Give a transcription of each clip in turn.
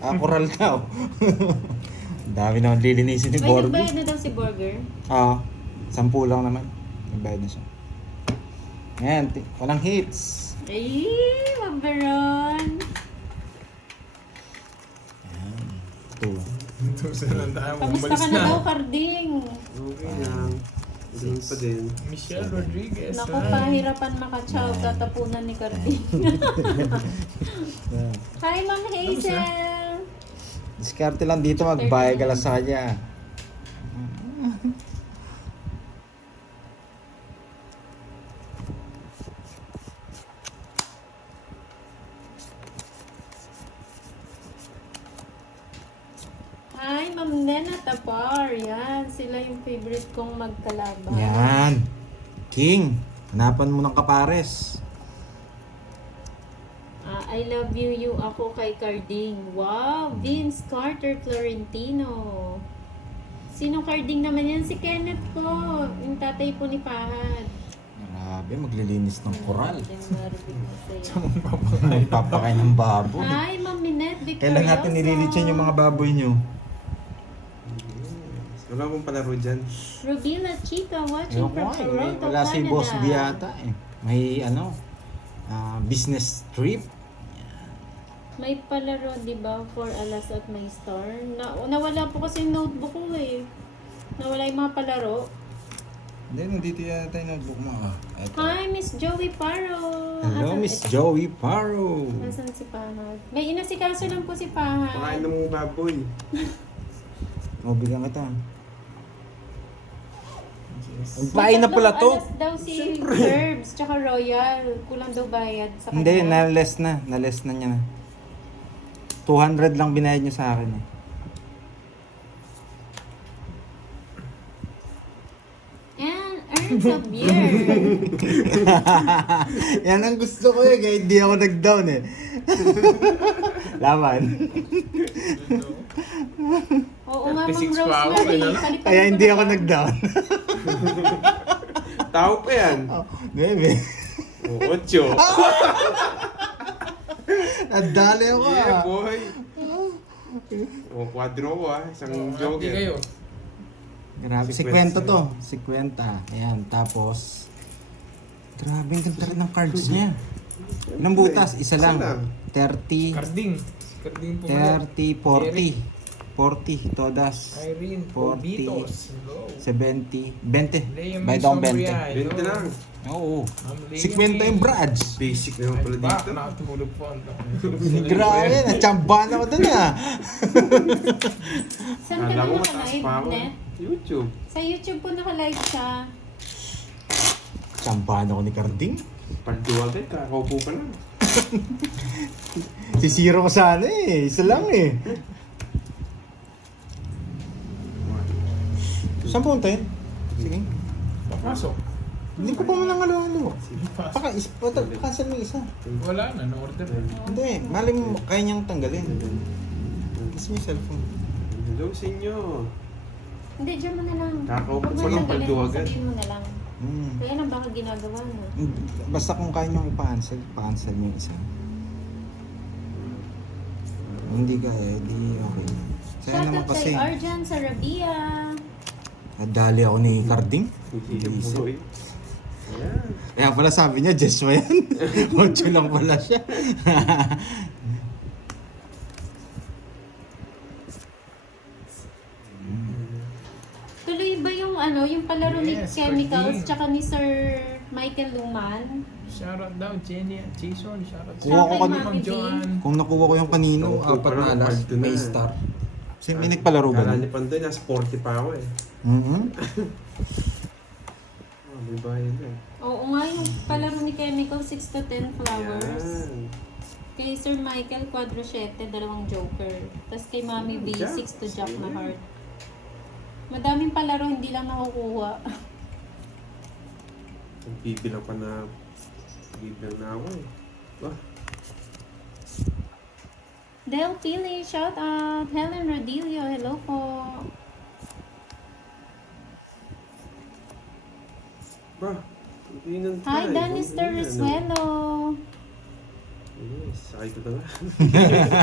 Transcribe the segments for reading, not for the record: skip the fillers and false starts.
Coral daw. Ang dami naman lilinisin ni May Borby. nagbayad na daw si Burger. 10 lang naman. Nagbayad na siya. Ayan, walang hits. Ay, mabaron. Ayan. Ito. Tusan lang tayo. Kamusta ka na daw, Karding? Okay lang. Ganun pa din. Michelle Rodriguez. Naku, pahirapan makachow, tatapunan ni Karding. Ayan. Hi, Ma'am Hazel! Diskarte lang dito, magbayad ka lang sa kanya. Hi, Ma'am Nena Tapar. Yan, sila yung favorite kong magkalaban. Yan. King, hanapan mo ng kapares. I love you, you ako kay Carding. Wow, Vince Carter Florentino. Sino Carding naman yan? Si Kenneth po. Yung tatay po ni Fahad. Grabe, maglilinis ng koral. Sa mong papakain. Magpapakain ng baboy. Hi, Ma'am Minette Victorioso. Kailan natin nililitsin yung mga baboy nyo? Wala akong palaro dyan. Rubila Chica watching Ayoko from nga, Toronto, wala si Canada. Boss Diata eh. May business trip. May palaro, di ba, for Alas at May Star? Nawala po kasi yung notebook ko eh. Nawala yung mga palaro. Hindi, nandito yata yung notebook mo. Eto. Hi, Miss Joey Paro. Hello, Miss Joey Paro. Nasaan si Pahad? May inasikaso lang po si Pahad. Pakain ng mga baboy. O, bigyan kita. Magpain na pala to. Alas daw si Herbs, tsaka Royal. Kulang daw bayad sa kanya. Hindi, na-less na. Na-less na niya na. 200 lang binayad niya sa akin eh. And earns a beer. Yan ang gusto ko eh, kaya hindi ako nag-down eh. Laman. Oo nga, Ma'am 36 pa ako, Rosemary. kailan? Palitan Kaya mo hindi ba ako ba? nag-down. Tao pa yan. Bebe. Oh, 8. Nadali ako Yeah, ah. boy. O, quadro ko Isang Hindi joker. kayo. Grabe, 50 to. 50. Ayan, tapos... Grabe, ang ganda rin ng cards niya. Ilang butas? Isa lang. 30, Carding. Si Carding po. 30, 40. 40, todas. Irene 40, Porbitos. Hello. 70, 20. Leia Bayad akong Sombria. 20 lang. Oo. Ma'am Leia 50 yung brads. Basic naman pala Ba, dito. nakatulog po. Grabe, natsambahan ako dun ah. Saan ka Kala na ko mataas naka-live, pa ako. Net? YouTube. Sa YouTube po naka-live siya. Tsambahan ako ni Carding. Pagduwag kakaupo pa lang. Sisiro ko sana eh. Isa lang eh. Saan punta yun? Sige. Papasok. Hindi ko pa man lang halo-halo. Cancel mo yung isa. Wala na, no-order. Hindi, mali mo, kaya niyang tanggalin. Gusto mo yung cellphone. Hello sa inyo. Hindi, dyan mo na lang. Kakaupo Huwag mo pa lang tanggalin, pagduwagan. sabihin mo na lang. Hmm. Kaya lang baka ginagawa mo. Basta kung kaya niyong ipa-cancel, pa-cancel niyo yung isa. Kung hindi kaya, di okay. Kaya naman Shoutout kasi, kay Arjan Sarabia. nadali ako ni Carding. Hindi boy. Ayan. Kaya pala sabi niya, Joshua yan. 8 lang pala siya. Tuloy ba yung ano, yung palaro ni Yes, Chemicals Carding. tsaka ni Sir Michael Luman? Shoutout daw, Jenny at Jason. Shoutout Kuha ko kanina. Ma'am Joanne. Kung nakuha ko yung kanino, Opo, 4 na parang alas, hard to na may eh. star. Kasi may nagpalaro ba? Kala ni Pandoy, nasa 40 pa ako eh. Mm-hmm. Oh, may bayan na eh. Oo nga, yung palaro ni Chemicals 6 to 10 flowers. Yan. Kay Sir Michael, quadro 7, 2 joker. Tapos kay Mami B, Jack. 6 to jack na heart. Madaming palaro, hindi lang nakukuha. Bibilang pa na. Bibilang na ako eh. Wah. Del Pili, shout out. Helen Rodilio, hello po. Ba, hindi nang Hi, Danister Risuelo. Yes, sakay ko na nga.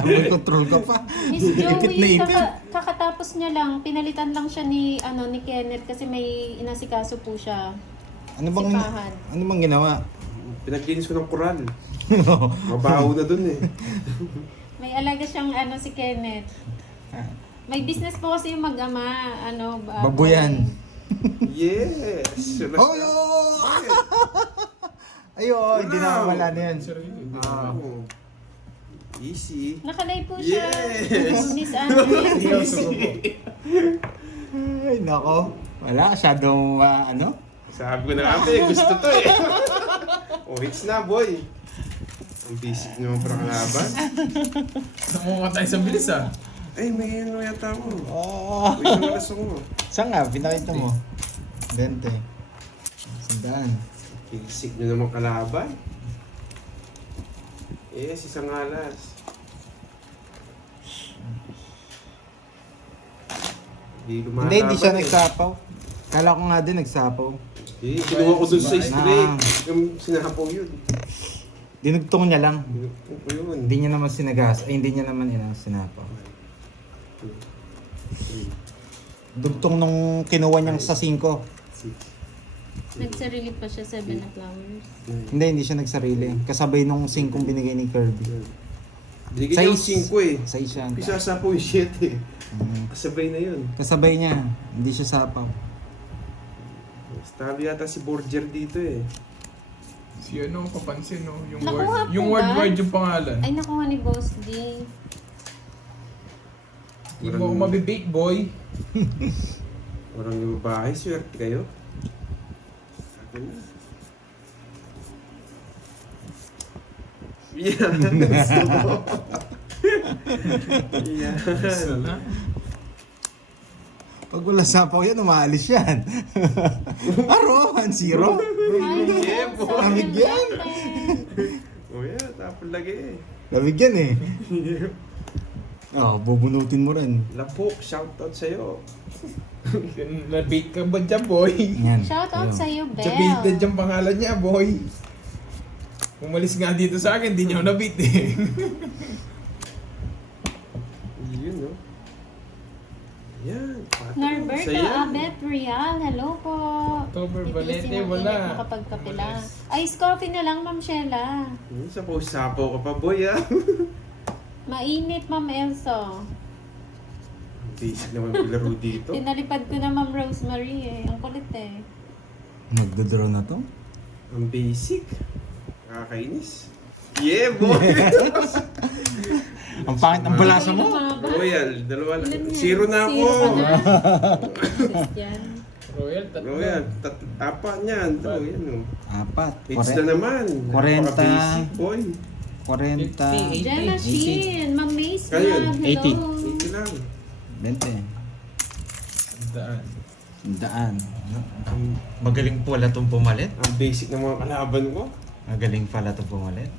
May control ka pa. Miss Ipit na Joey, ipit. kakatapos niya lang, pinalitan lang siya ni Kenneth kasi may inasikaso po siya. Ano bang, Sipahan. ano bang ginawa? Pinaglinis ko ng koral. Mabaho na dun eh. May alaga siyang si Kenneth. May business po kasi yung mag-ama, Babuyan. Yes! Oh, yo! Ayun, hindi na wala na yan. Oh. Easy. Nakalay po siya. Yes! Miss Hindi ako Anne. sumuko. Ay, nako. Wala, masyadong, Sabi ko na ate, gusto to eh. Oh, hits na boy. Ang basic naman para kalaban. Namuha tayo sa bilis ah. Ay, may ano yata ako. Oh. Uy, isang alas ako. Saan nga? Pinakita mo. 20. Sandaan. Basic nyo naman kalaban. Yes, isang alas. Hindi siya nagsapaw. Kala ko nga din nagsapaw. Hindi, kinuha ko dun sa straight. Na. Yung sinahapaw yun. Dinugtong niya lang. Kinuha ko yun. Hindi niya naman sinagas. Ay, hindi niya naman sinapaw. Dugtong nung kinuha niyang sa 5. Nagsarili pa siya 7 na flowers. Hindi siya nagsarili. Kasabay nung 5 binigay ni Kirby. Binigyan niya yung Size. 5 eh. Sa siya. Pisasapaw yung 7 eh. Kasabay na yun. Kasabay niya. Hindi siya sapaw. Tabi yata si Borger dito eh. Si ano, papansin no, yung Nakuha word, po yung ba? word yung pangalan. Ay, nakuha ni Boss D. Hindi mo ako mabibake boy. Orang yung bahay, swerte kayo. Akin na. Yan. Yan. Sala. Pag wala sapaw yan, umaalis yan. Aro, 1-0. Ay, Yeah, so boy. Lamig yan. O yan, tapon lagi eh. Lamig yan eh. Bubunutin mo rin. Lapok, shoutout sa'yo. Na-bake ka ba dyan boy? Yan. Shout out Ayun. sa'yo, Chabited Belle. yung pangalan niya boy. Umalis nga dito sa akin, di niya ako na-beat eh. Yun, no? Yan. Norberto Abet Real, hello po. October Titiisin Valente, ang wala. init makapagkapila. Ice coffee na lang, Ma'am Sheila. Sapaw-sapaw ka pa, boy, ah. Mainit, Ma'am Elso. Basic naman pilaro dito. Tinalipad ko na Ma'am Rosemary eh. Ang kulit eh. Magdodraw na to? Ang basic. Nakakainis. Yeah, boy! Ang pangit ang balasa mo. Royal, dalawa lang. Ilan yan? Zero na ako. Zero ka na. Christian. Royal, tatlo. Royal, apat niyan. Ito, yan o. 4. Hits na naman. 40. Napaka-basic, boy. 40. Jenna Sheen, Ma'am Mace Kayo yun, Vlog, hello. 80 lang. 20. Daan. Daan. Magaling pala itong pumalit. Ang basic ng mga kalaban ko. Magaling pala itong pumalit.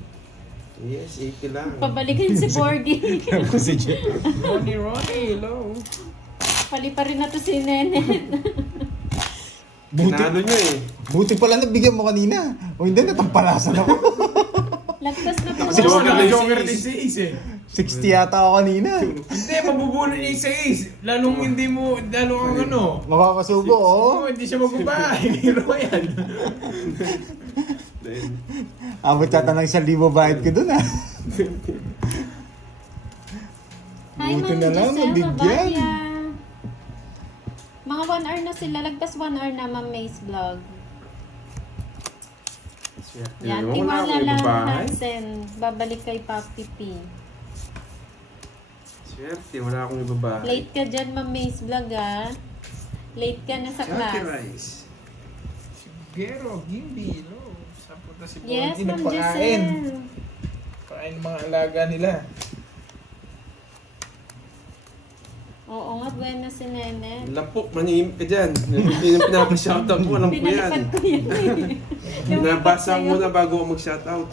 Yes, 80 lang. Pabalikin si Borgie. Ako si Jeff. Ronnie, hello. Pali pa rin na to si Nenet. Tinalo niyo eh. Buti pala nabigyan mo kanina. O hindi, natampalasan ako. Lagpas na po. Kasi Joker na yung Joker si ni si Ace eh. 60 yata ako kanina. Hindi, mabubulo niya yung sa Ace. Lalong hindi mo, lalong ang ano. Makakasubo, oh. Oo, hindi siya magbabae. Royal. Then, Abot yata ng 1,000 bayad ko dun, ah. Hi, Buti Ma'am na lang, Giselle nabigyan. Rabaya. Mga 1 hour na sila. Lagpas 1 hour na, Ma'am Mace Vlog. swerte Yan, naman. Wala Tiwala akong lang ibabahay. Hansen. Babalik kay Papi P. Swerte, wala akong ibabahay. Late ka dyan, Ma'am Mace Vlog, ah. Late ka na sa Chucky class. Rice. Gero, Gimby, no. Sampo na si Yes, Paul, Ma'am nagpakain. Giselle. Pakain ng mga alaga nila. Oo nga, buena si Nene. Lapok, manihim ka dyan. Hindi na pinapashoutout mo. Alam ko yan. Pinalipad ko yan. Yung Nabasa sa'yo. mo na bago ako mag-shoutout.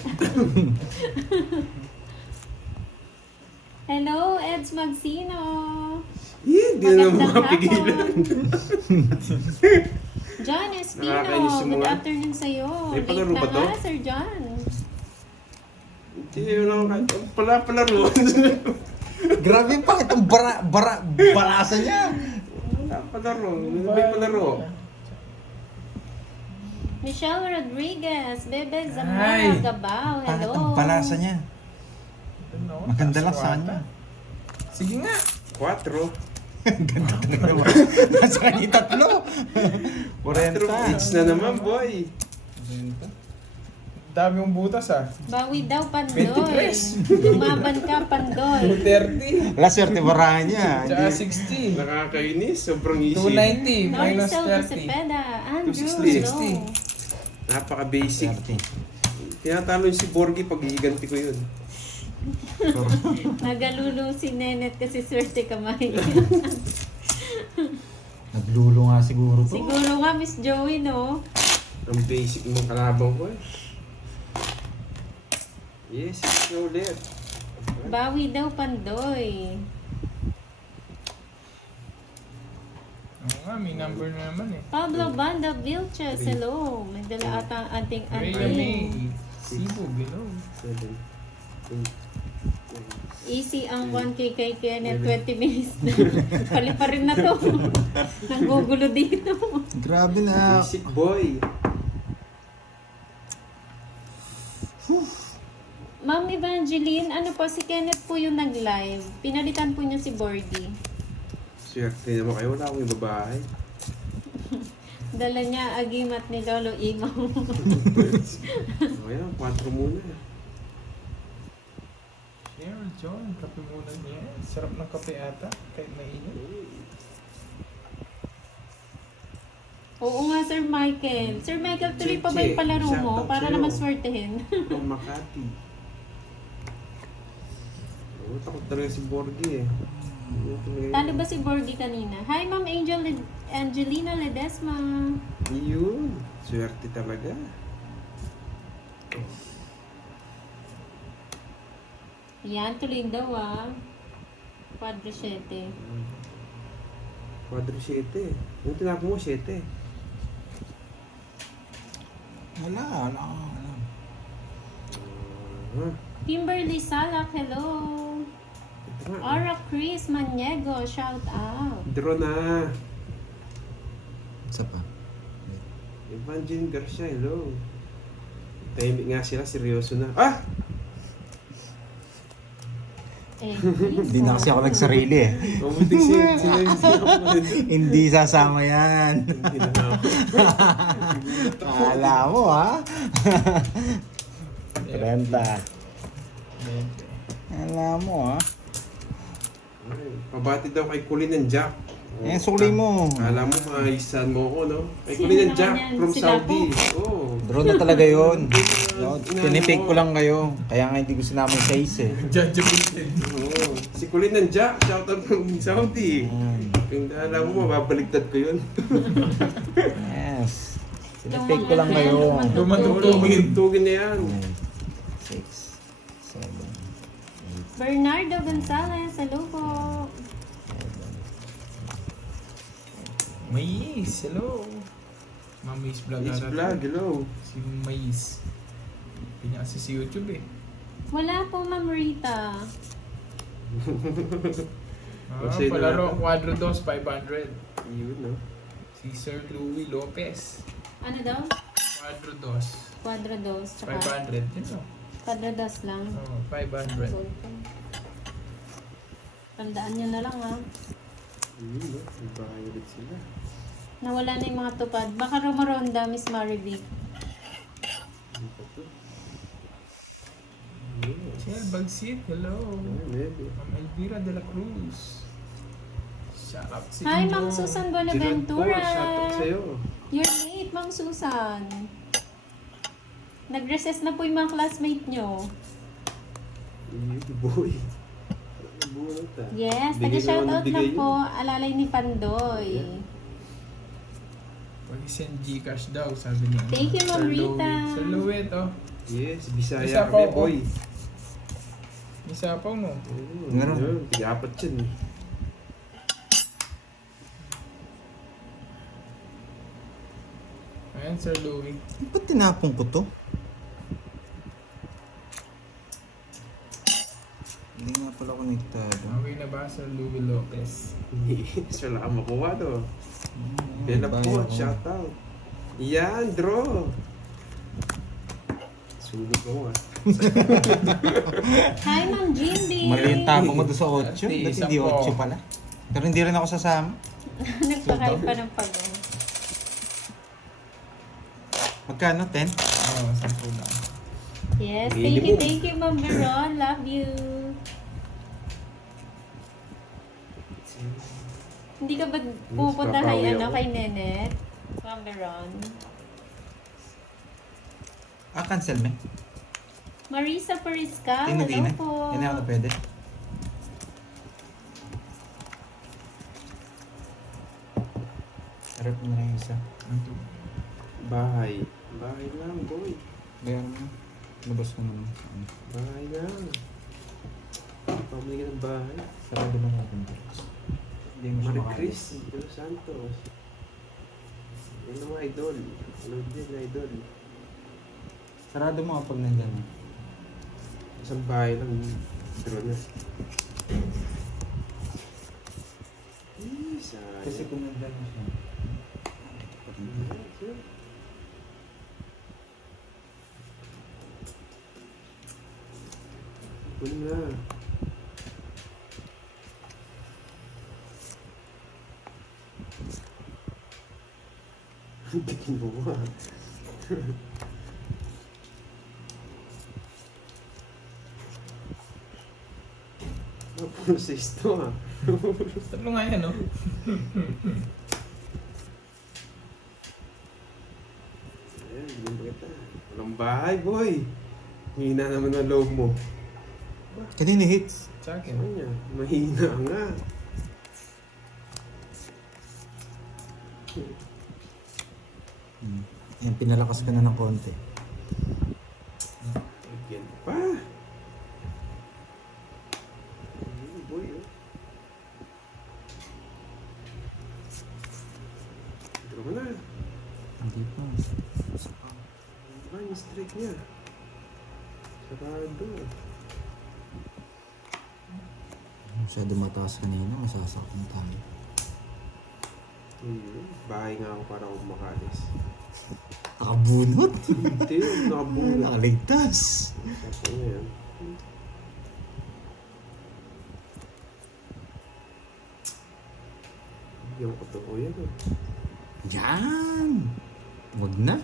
Hello, Eds Magsino. Hindi na naman Magandang makapigilan. hapon. John Espino, Nakakainis yung good mga- afternoon sa'yo. May Late palaro na ba to? nga, Sir John. Sige, yun lang. Palaro. Grabe yung pangit ang balasa niya. Palaro. May palaro. Michelle Rodriguez, Bebe Ay. Zamora Gabao, Pangit hello. ang balasa niya. Maganda lang sa kanya. Sige nga. 4. Nasa kanya tatlo. 4 hits na naman, boy. Dami yung butas ah. Bawi daw, Pandoy. 23. Lumaban ka, Pandoy. 230. Wala swerte barahan niya. Tsaka Hindi- 60. Nakakainis. Sobrang easy. 290 minus Noricel 30. Cepeda, Andrew, 260. hello. Napaka-basic. Swerte. Tinatalo yung si Borgie pag hihiganti ko yun. Nagalulong si Nenet kasi swerte kamay. Naglulo nga siguro to. Siguro nga, Miss Joey, no? Ang basic mong kalabang ko eh. Yes, it's no ulit. Bawi daw, Pandoy. Oo nga, may number na naman eh. Pablo Banda Vilches, hello. May dala ata Rhea anting-anting. May. Cebu, below. 7, 8, Easy ang 1K kay Kenneth, 20 minutes na. Pali pa rin na to. Nanggugulo dito. Grabe na. Basic boy. Ma'am Evangeline, ano po, si Kenneth po yung nag-live. Pinalitan po niya si Bordy. Swerte naman kayo. Wala akong babae. Dala niya agimat ni Lolo Ingo. Okay lang, 4 muna. Cheryl John, kape muna niya. Sarap ng kape ata, kahit mainit. Oo nga, Sir Michael. Sir Michael, tuloy pa ba yung palaro mo? Shoutout Para sa'yo. naman swertehin. From Makati. Oo, takot talaga si Borgie eh. Talo ba si Bordy kanina? Hi, Ma'am Angelina Ledesma. Yun. Swerte talaga. Yan, tuloy daw ah. Quadro 7. Quadro 7. Yung tinapon mo, 7. Wala. Kimberly Salak, hello. Ito nga. Aura Chris Maniego, shout out. Draw na. Isa pa. Evangeline Garcia, hello. Tahimik nga sila, seryoso na. Ah! Hindi na kasi ako nagsarili eh. Mabuting sinabi Hindi sasama yan. Kala mo ha? 30. Kala mo ha? Pabati daw kay Kulin and Jack. Eh, suli mo. Kala mo, maisan mo ko, no? Kay Kulin and Sino Jack naman yan? from Sila Saudi. po? Oh. Draw na talaga yun. No, pinipake ko lang kayo. Kaya nga hindi ko sinama yung size eh. Judgeable. Oo. Si Kulin and Jack, shoutout from Saudi. Yung alam mo, mababaligtad ko yun. Yes. Pinipake ko lang kayo. Lumatugtugin. Tugin na yan. 6, 7, Bernardo Gonzalez, hello po. Mais, hello. Ma'am Mais Vlog. It's ata vlog, to. hello. Si Mais. Pinya kasi si YouTube eh. Wala po, Ma'am Rita. Kasi Palaro, na- Quadro 2, 500. Yun, no? Si Sir Louie Lopez. Ano daw? Quadro 2, Quadro 2, tsaka 500. Yun o. Quadro 2 lang. Oh, 500. Tandaan nyo na lang ah. Yun, no? Iba-violet sila. Nawala na yung mga tupad. Baka rumaronda, Miss Marivic. Ano pa to? Yes. Chel Bagsit, hello. Ah, maybe. Ma'am Elvira de la Cruz. Shout out si Hi, Injo. Ma'am Susan Gerard Bonaventura. Paul, shoutout sa'yo. You're late, Ma'am Susan. Nag-recess na po yung mga classmate nyo. Yun, boy. Bunot ah. Yes, Bigay taga-shoutout naman, lang bigay po. Alalay ni Pandoy. Pag-send Gcash daw, sabi niya. Thank you, Ma'am Sir Rita. Louie. Sir Louie, oh. Yes, Bisaya Isa kami, pa ako. boy. May sapaw mo. Meron. Yun, tiga-apat yun. Ayan, Sir Louie. Ba't tinapon ko to? pala konektado. Okay na ba Sir Louie Lopez? So, wala kang makuha to. Hmm, Yan na bayo po, ko. shout out. Yan, draw. Sunog ko ah. Hi, Ma'am Jindy! Mali yung tabo mo doon sa 8. Hindi, Ba't isa hindi po. 8 pala? Pero hindi rin ako sasama. Nagpakain pa ng pagong. Magkano? 10? Oo, 10 lang. Yes, Minimum. thank you, Ma'am Veron. Love you. Hindi ka ba pupunta papawi kay, ako. kay Nenet? Ma'am Veron. Cancel me. Marisa Parisca, Hindi hello na. po. Hindi ako na pwede. Harap mo na yung isa. Bahay. Bahay lang, boy. Bayaran mo. Labas mo naman. Bahay lang. Pamili ka ng bahay. Sarado mo natin. Hindi mo siya Marie makalis. Chris de Los Santos. Yan ang mga idol. Load din na idol. Sarado mo kapag nandyan. Isang bahay lang. Draw na. Sayang. Kasi kung nandyan na siya. Kunin na. Hindi kinuha. Puro 6 to ah. Tatlo nga yan, no? Ayan, bigyan ba kita? Walang bahay, boy. Hina naman ang loob mo. Kanina hits. Sa akin. Ano niya? Mahina nga. Yan, pinalakas ka na ng konti. Bigyan pa. Ayun, boy, oh. Draw mo na. Hindi pa. Ano ba yung streak niya? Sarado. Masyado mataas kanina, masasaktan tayo. Bahay nga ako para ako makalis. Nakabunot! Hindi, nakabunod. Nakaligtas! Sapo na yan. Yung totoo yan ah. Yan! Wag na.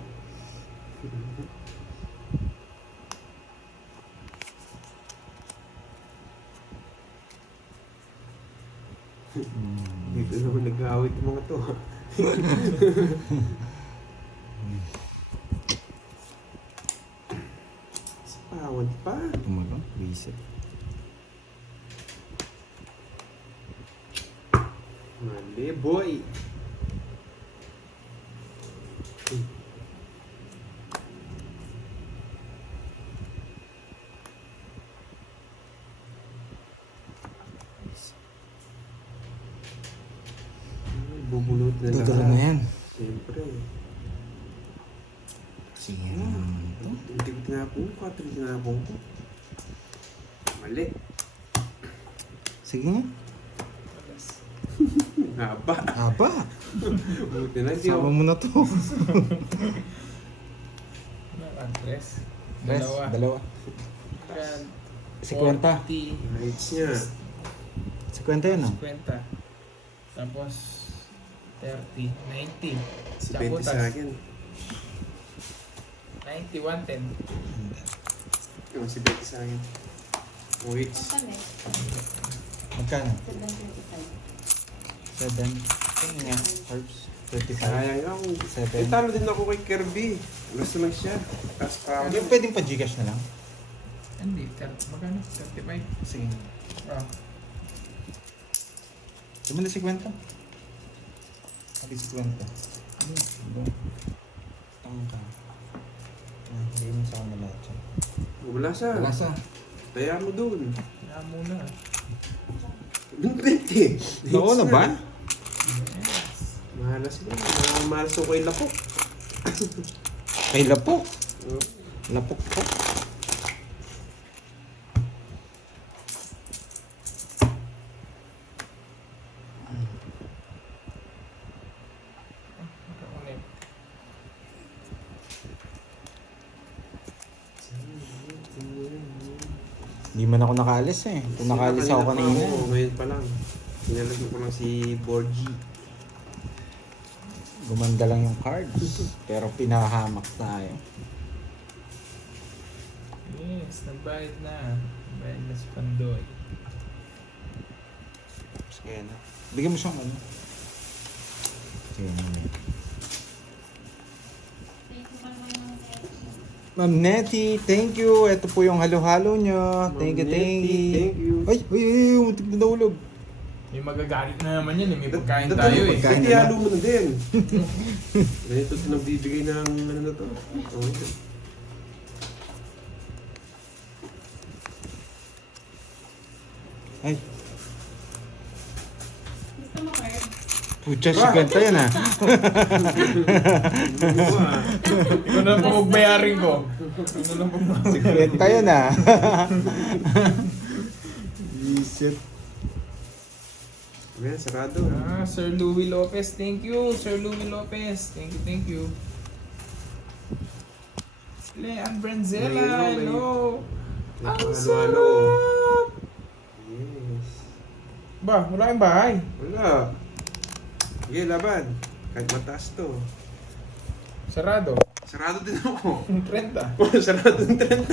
Dito naman nag-aawit yung mga to ah. Sapawan pa. Umaga, reset. Mali, boy. Bubulot na Dudalo na yan. Siyempre. Sige. Hindi ko tinapong ko. 4 tinapong ko. Mali. Sige nga. Haba. Aba! Buti na. Hindi Sama ako. mo na to. Tres. Res, dalawa. Yan. 50. 40, Rights niya. 50 yun ah. 50. Tapos 30, 90. Si Sa 20 butas. sa akin. 90, 110. Yung si 20 sa akin. Wait. Magkano? 7. Ano nga? Herbs? 35. Sayang ako. 7. Talo din ako kay Kirby. Gusto lang siya. Tapos pa Yung pwedeng pa Gcash na lang? Hindi, magkano? 35. Sige. Oh. Di mo na 50? Sabi 50. Tangka. Hindi mo sa kanila lahat siya. wala sa. Malasa. Kaya mo dun. Kaya muna. 20. Oo na ba? Mahalas na. Mahalas ko kay Lapok. Kay Lapok. Oh. Lapok po. Hindi man ako nakaalis eh. Kung nakaalis ako kanina. Ngayon pa lang. Pinalagyan ko lang si Borgie. Gumanda lang yung cards. Pero pinahamak tayo. Yes, nagbayad na. Nagbayad na si Pandoy. Sige na. Bigyan mo siyang ano. Sige na. Ma'am Nettie, thank you. Ito po yung halo-halo nyo. Thank you, thank you. Thank you. Ay, muntik na nahulog. May magagalit na naman yan eh. May pagkain tayo eh. Pagkain Hindi na. halo mo na din. Ganito ito nagbibigay ng ano na to. Okay. Ay, Gusto mo card? pucha, 50 yan ah. Ikaw na po magbayarin ko. Ano na po 50 yan ah. Isip. Ayan, sarado. Sir Louie Lopez, thank you. Sir Louie Lopez, thank you, thank you. Leanne Brenzella, hello. Ang Halo-halo. sarap! Yes. Ba, wala kang bahay. Wala. Sige, laban. Kahit mataas to. Sarado. Sarado din ako. 30. Oh, sarado ng 30.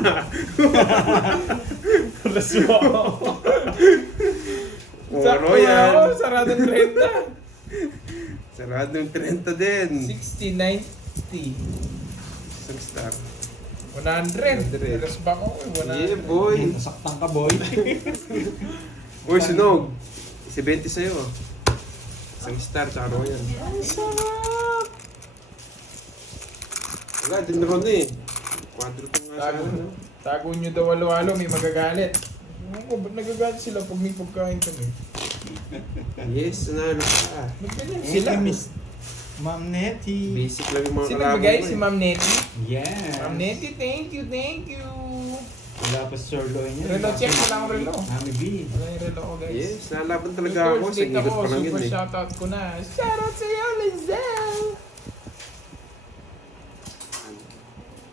Rasyo ako. Oro yan. Sarado 30. Sarado ng 30 din. 60, 90. Isang star. 100. Alas ba ako eh, 100. Yeah, boy. Nasaktan ka, boy. Uy, sunog. Si 20 sa'yo. Isang star, tsaka ro yan. Ang sarap! Wala, din ron eh. Quadro to nga sa Tago, ano. tago nyo daw halo-halo, may magagalit. Ano ba't nagagalit sila pag may pagkain kami? Yes, nanalo ka. Nagganyan Sila, sila. Miss Ma'am Nettie. Basic lang yung mga Sino kalaban bagay? ko Si eh. Ma'am Nettie? Yes. Ma'am Nettie, thank you, thank you. Wala pa Sir Loy niya. Relo, check mo lang ang relo. Mami B. Wala yung relo ko guys. Yes, nalaban talaga ako. Sa Dito ikot ko, pa lang yun super eh. shoutout ko na. Shoutout sa iyo, Lizelle!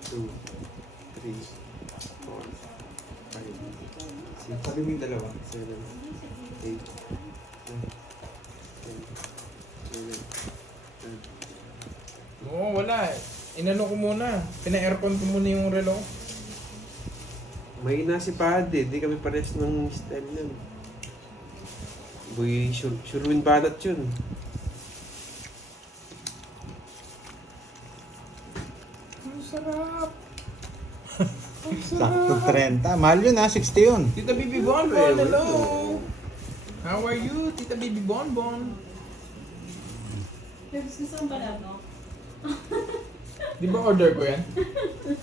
1, 2, 3, 4, 5, 6, Sabi mo yung dalawa. 7, 8, 9, 10, 11, 12. Oo, wala. Inano ko muna. Pina-aircon ko muna yung relo. May si Pade, di kami pares ng style nun. Boy, Sherwin Banat yun. Ang sarap! Ang Sakto sarap! 30. Mahal yun ha, 60 yun. Tita Bibi Bonbon, hello! How are you, Tita Bibi Bonbon? Gusto mo pala mo? Di ba order ko yan?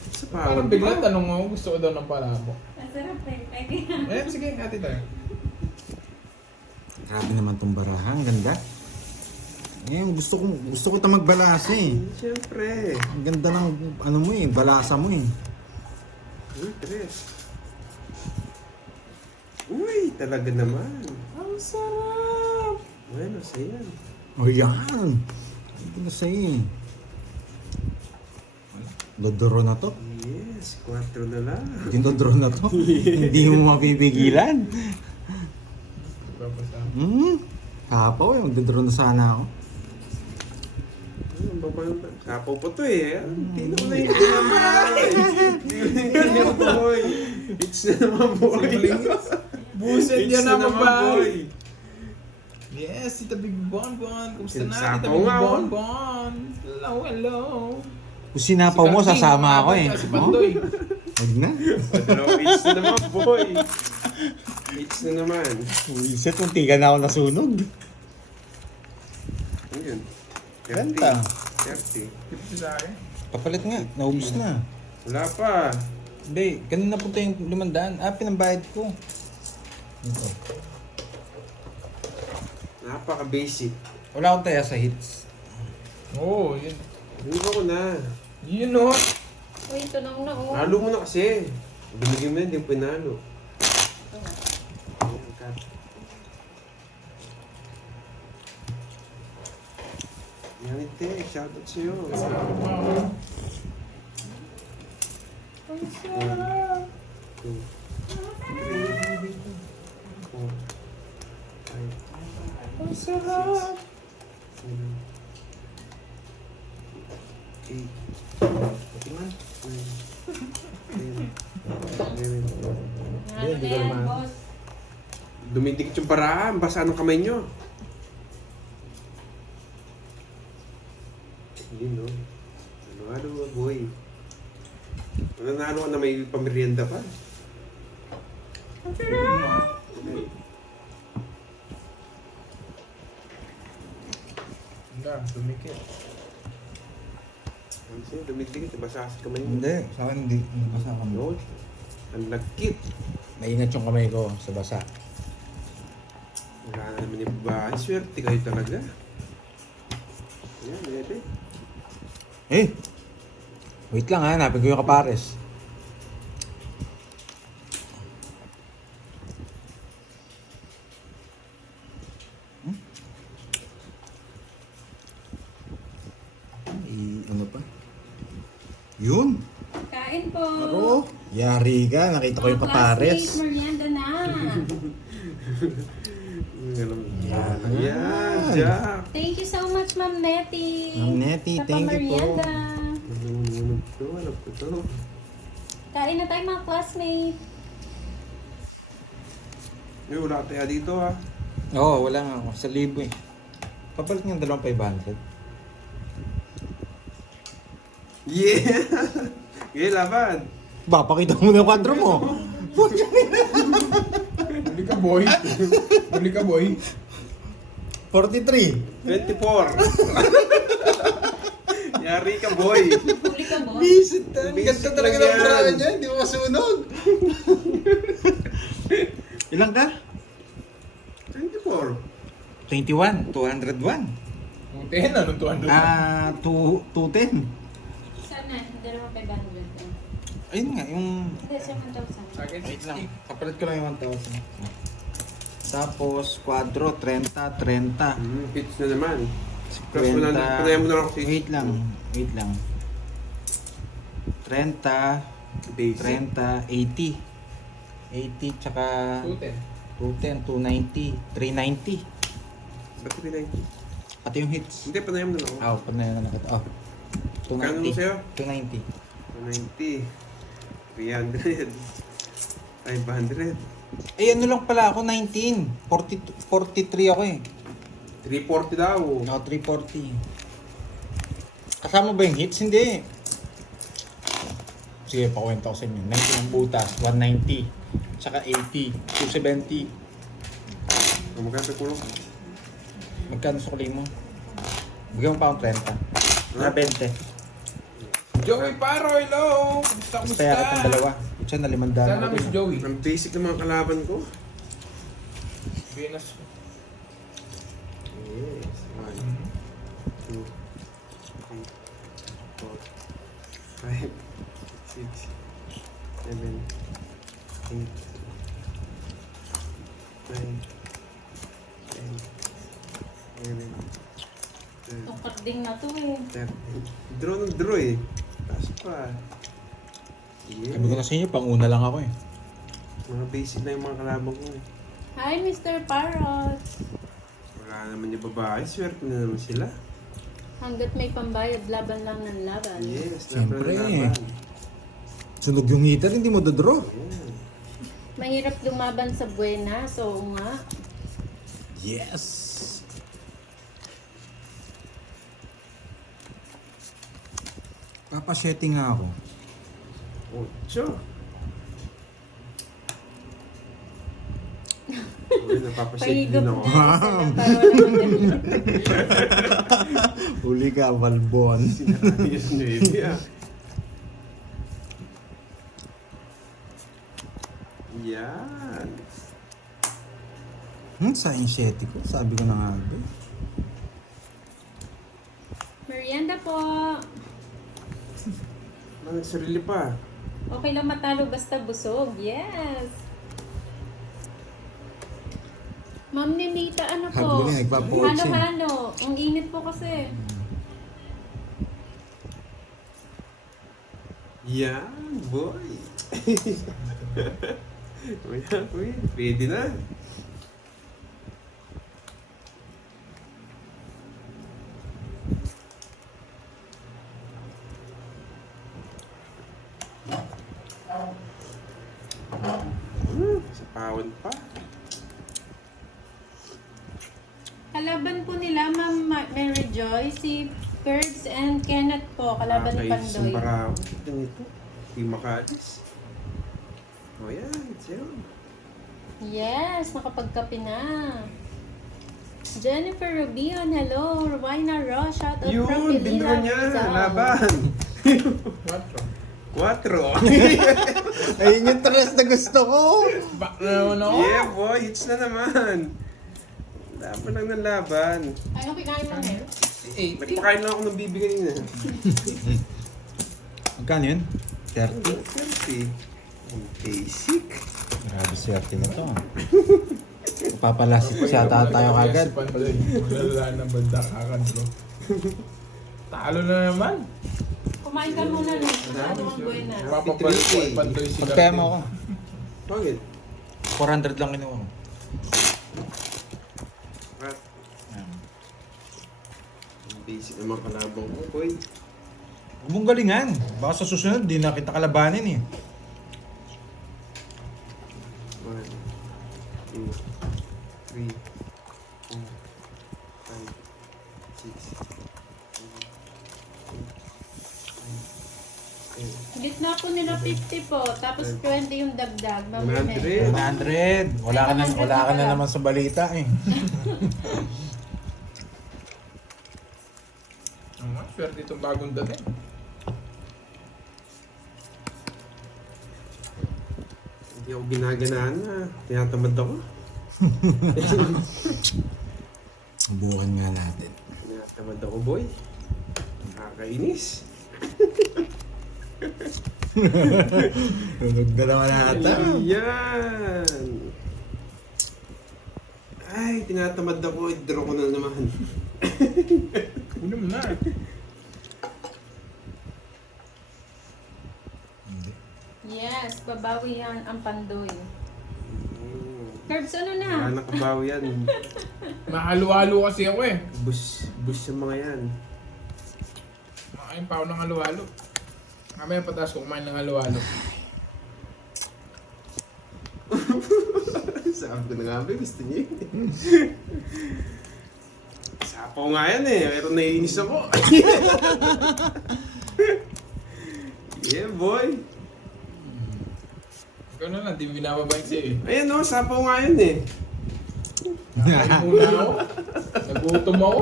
Sa Parang biglang tanong mo, gusto ko daw ng palabo. Masarap eh. Pwede. Ayun, sige, ate tayo. Grabe naman tong barahan, ganda. Ngayon, gusto ko ito magbalasa eh. Siyempre. Ang ganda ng ano mo eh, balasa mo eh. Uy, tres. Uy, talaga naman. Ang sarap! Bueno, sayan. O yan. Ito na sa'yo eh. Dodoro na to. Yes, 4 na lang. Dinodoro na to. Hindi mo mapipigilan. Babasa. Kapaw eh, magdodoro na sana ako. Kapaw pa to eh. Tino ko na yung naman. Tino ko boy. It's na naman boy. Buset It's yan na na naman ba? boy. Yes, Tita Bibi Bonbon. Kumusta na, Sinasapaw Tita Bibi nga, oh. Bonbon? Hello, hello. Kung sinapaw mo, Karding, sasama ako eh. Si Oh, Pandoy. Huwag na. It's na naman boy. It's na naman. Wiset, muntikan na ako nasunog. Ano yun? Ganda. 30. 50 sa akin. Papalit nga, naubos na. Wala pa. Hindi, kanina punta yung 500. Pinambayad ko. Ito. Napaka-basic. Wala akong taya sa hits. Oo, yun. Hindi ko na. Yun o. Uy, tunong na oh. Nalo mo na kasi. Binigyan mo na, hindi mo pinalo. Ayan, cut. Yan ite, shoutout sa'yo. Ang sarap. 2, 3, 4, 5, Ang sarap. 7, 8, 9, 10, 11, Ano na yan, boss? Dumidikit yung paraan, basa ng kamay nyo. Hindi no. Ano boy. Nanalo ka na may pamerienda pa. Ang sarap. Wala, tumikit. Ano sa'yo, dumidikit, basa sa kamay nyo. Hindi, sa akin hindi. Hindi basa ako. No, ang lagkit. Maingat yung kamay ko sa basa. Wala na naman yung babae. Swerte kayo talaga. Ayan, bebe. Eh! Wait lang ha, hanapin ko yung kapares. Ano pa? Yun! Kain po. Aro! Yari ka, nakita ko yung Mga classmates, kapares. merienda na. Yan, yan, Jack. Thank you so much, Ma'am Nettie. Ma'am Nettie, sa thank you po. pamerienda. Nununod to, alam ko to. Kain na tayo mga classmates. Eh, wala tayo dito ha. Oo, wala nga ako. Sa libo eh. Papalit niyang 2,500. Yeah! Okay, laban. Ba, pakita mo na yung kwadro mo. Huli ka, boy. Huli ka, boy. 43. 24. Yari ka, boy. Huli ka, boss. Visit Ganda talaga ng paraan niya, hindi mo masunog. Ilan ka? 24. 21. 201. Putin, anong 200? 210. Sana, hindi naman 500. Ayun nga, yung... Hindi, 7,000. Sa akin, Wait lang. 60. Kapalit ko lang yung 1,000. Tapos, quadro, 30, 30. Pitch na naman. Plus, panayan mo na lang kasi. Wait lang. 30, Basic. 30, 80. 80, tsaka 210. 210, 290, 390. Ba't 390? Pati yung hits. Hindi, panayan mo na lang. Oh, pag na nakita. Oh. Kano mo sa'yo? 290. 290. 300. 500. Eh, ano lang pala ako, 19. 43 ako eh. 340 daw. No, 340. Kasama ba yung hits? Hindi. Sige, pakwenta ko sa inyo. 90 ang butas, 190. Tsaka 80, 270. Magkano sa kulong? Magkano sukli mo? Bigyan mo pa akong 30. Na 20. Joey Paro, hello! Kumusta, Tapos kumusta? kaya ka ng dalawa. Ito na 500. Sana Miss Joey. Ang basic ng mga kalaban ko. Venus. Yes. 1, 2, 3, 4, 5, 6, 7, 8, 9, 10, 11, 12, Itong karding na to eh. 13. Draw ng draw eh. Taas pa. Yeah. Sabi ko na sa inyo, panguna lang ako eh. Mga basic na yung mga kalaban ko eh. Hi, Mr. Parrot. Wala naman yung babae. Swerte na naman sila. Hanggat may pambayad, laban lang ng laban. Yes. Siyempre. laban. Sunog yung heater, hindi mo dodraw. Yeah. Mahirap lumaban sa buena, so nga. Yes! Papasetting nga ako. 8. Uy, napapashake din Pahigop ako. na. Para walang Huli ka, Valbon. Sinayos niyo baby ah. Yan. Sa insyete ko, sabi ko na nga ba. Merienda po. Nagsarili pa. Okay lang matalo basta busog. Yes. Ma'am Ninita, ano po? Habulin, nagpapautsin. Halo-halo. Ang init po kasi. Yan, boy. Uy, pwede na. naman pa. Kalaban po nila, Ma'am Mary Joy, si Curbs and Kenneth po, kalaban ni Pandoy. Parang ito. Hindi makaalis. O yan, siya. Yes, nakapagkape na. Jennifer Rubion, hello. Rowena Ross, shout out from Yun, dinner Pilila, niya. Rizal. Laban. 4. Ayun yung tres na gusto ko. Back na naman ako. Yeah, boy. Hits na naman. Laban lang ng laban. Ano kinain mo ngayon? Nagpakain lang ako ng bibigay na. Magkano yun? 30? 30. Ang basic. Grabe swerte na to. Papalasit siya tayo kagad. Si Pandoy. Wala ng banda kakan bro. Talo na naman. Kumain ka muna nun. Masyado kang buena. Papapalit ko ay Pandoy si Pagkaya mo ako. Bakit? 400 lang kinuha ko. Ang basic naman kalabang ko, boy. Huwag mong galingan. Baka sa susunod, di na kita kalabanin eh. 1, 2, 3, 4, 5, 6, 7, 8, Gitna po nila 50 po, tapos 20 yung dagdag. 100. 100. Wala ka na naman sa balita eh. Swerte itong bagong dating. Hindi ako ginaganaan na. Tinatamad ako. Subukan nga natin. Tinatamad ako, boy. Nakakainis. Tulog na naman ata. Yan. Ay, tinatamad ako. I-draw ko na naman. Uno mo na. Yes, babawi yan ang Pandoy. Curbs, ano na? Wala nakabawi yan. Mahalo-halo kasi ako eh. Bus sa mga yan. Makain pa ako ng halo-halo. Mamaya pataas ko kumain ng halo-halo. Sabi ko na nga ba, gusto niya yun. Sapaw nga yan eh, pero naiinis ako. Yeah, boy. Ikaw na lang, di mo binababalik sa'yo eh. Ayan o, sapaw nga yan eh. Nakain muna ako. Nagutom ako.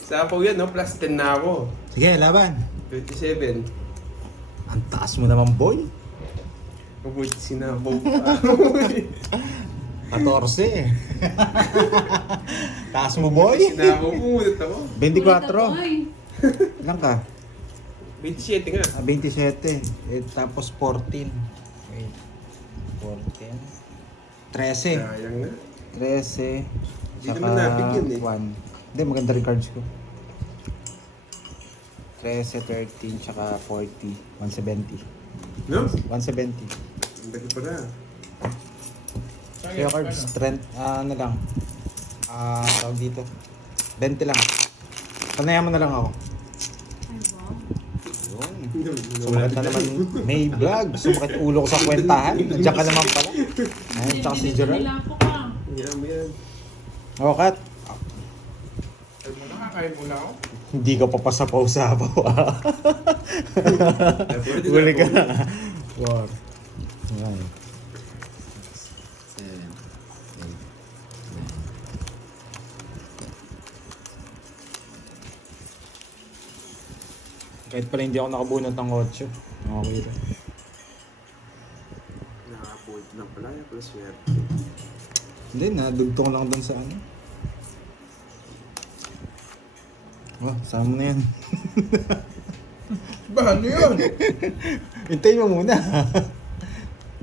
Sapaw yan no, plus 10 na ako. Sige, laban. 27. Ang taas mo naman, boy. Mabuti sinabaw pa. 14 eh. Taas mo, boy. Sinabaw mo, ulit ako. 24. Ilan ka? 27 nga. 27. Tapos 14. Wait. 14. 13. Sayang na. 13. Hindi naman nabigyan eh. 1. Hindi, maganda rin cards ko. 13, 13, tsaka 40. 170. No? 170. Ang dagi pa na. Kaya cards, trend, ano lang. Tawag dito. 20 lang. Panayan mo na lang ako. Ay, wow. Yun. Sumakit na naman. May vlog. Sumakit ulo ko sa kwentahan. Nandiyan ka naman pala. Ayun, tsaka si Gerald. Nilapo ka. Yan mo yan. O, Kat. Ay mo na, kakain muna ako. Hindi ka papasapaw-sapaw ah. Pwede Huli ka na. na. 4. 5. 7. 8. Kahit pala hindi ako nakabunot ng 8. Okay rin. Nakapoint lang pala. Yan pala swerte. Hindi, nadugtong lang dun sa ano. Oh, sama mo na yan. Ba, ano yun? Hintayin mo muna.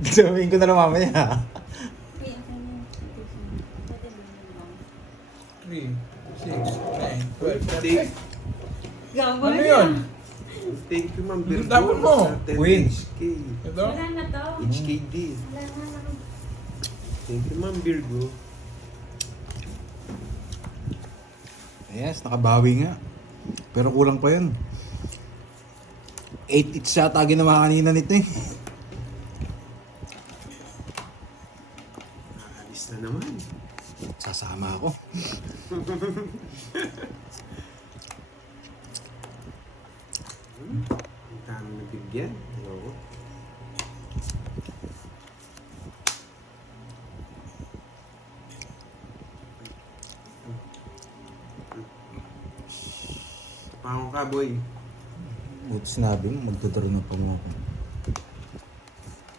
Sabihin ko na lang mamaya. Ay, okay na. Pwede ba yun lang? 3, 6, 9, 12. Thank, Gawa Ano yun? thank you, Ma'am Virgo. Tapon mo. Sa 10 Win. HK. Ito? Wala na to. HKD. Wala na. Thank you, Ma'am Virgo. Yes, nakabawi nga. Pero kulang pa yun. 8 each yata ginawa kanina nito eh. Ang dami na bigyan. Oo. Pango ka, boy. Buti sinabi mo, magtuturo na pa mo ako.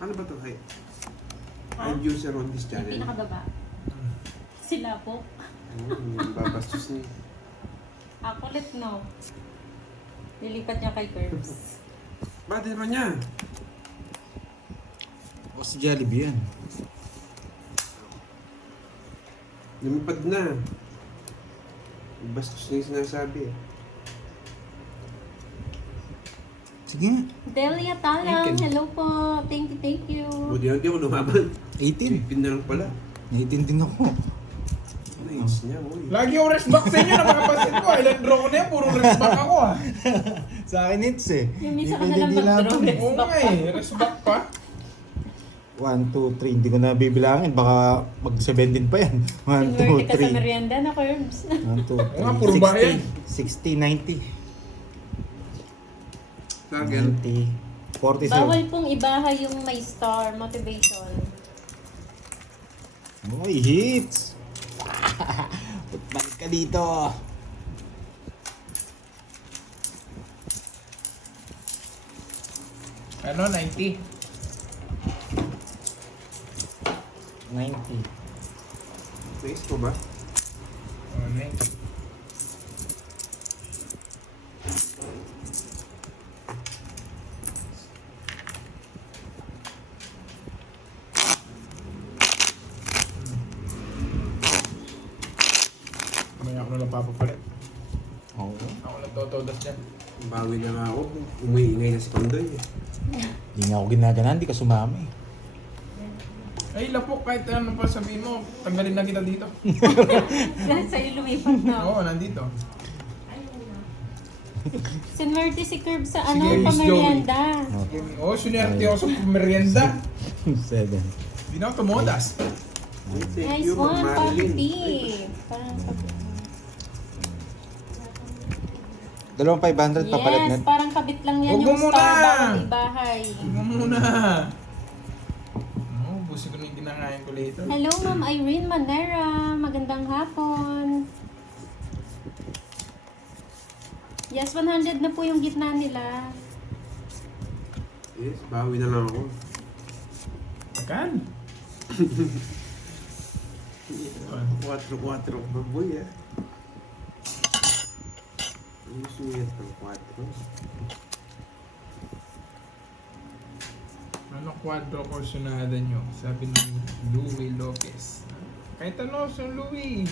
Ano ba to? I'm user on this Yung channel. pinakababa. Sila po. Babastos niya. Ako ulit, no? Lilipat niya kay Curbs. Bakit naman niya? O si Jollibee yan. Lumipad na. Bastos na yung sinasabi eh. Sige nga. Delia Talang, hello po. Thank you. Buti na hindi ako lumaban. 18. 18 na lang pala. 18 din ako. Nice niya, boy. Lagi yung rest back sa inyo, napakapansin ko. Ilan draw ko na yan, puro rest back ako ah. Sa akin hits eh. Yung minsan ka Hindi na lang pwede mag-draw. dilaban. Oo nga eh, rest back pa. 1, 2, 3. Hindi ko na bibilangin. Baka mag-17 pa yan. 1, Swerte 2, ka sa 3. merienda na, Curbs. 1, 2, Oo nga, puro bayan. 60, 90. Sa akin, 90. 47. Bawal pong ibahay yung may star motivation. Uy, hits! Balik ka dito. Ano, 90? 90. nice ko ba? Oh, 90. May ako na lang papapalit. Oo. Ako lang totodas dyan. Bawi na nga ako. Umiingay na si Pandoy eh. Hindi nga ako ginaganan. Hindi ka sumami. Ay, lapok, kahit ano pa sabihin mo, tanggalin na kita dito. Dahil sa'yo lumipat na. Oo, nandito. Sinwerte si Curbs sa Sige, ano, Miss pamerienda. Oo, sinerte ako sa merienda. 7. Hindi na ako tumodas. Thank Nice you, one, Ma'am Marilyn. Papi. Parang sabi. Dalawang 500 papalit Yes, net. parang kabit lang yan Huwag yung mo star muna! bawal ibahay. Tingnan mo muna. Oo, busi ko na yung kinakain ko later. Hello, Ma'am Irene Manera. Magandang hapon. Yes, 100 na po yung gitna nila. Yes, bawi na lang ako. Makan. 4-4 baboy ah. Ang sungit ng 4. Ano quadro corsonada nyo? Sabi ni Louie Lopez. Kahit ano, si Louie.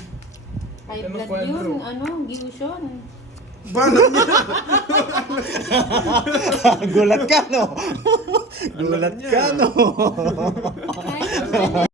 High Ano, blood quadro? yun. Ano, Gyushon. Paano niya? Gulat ka, no? Gulat ka, no? Kahit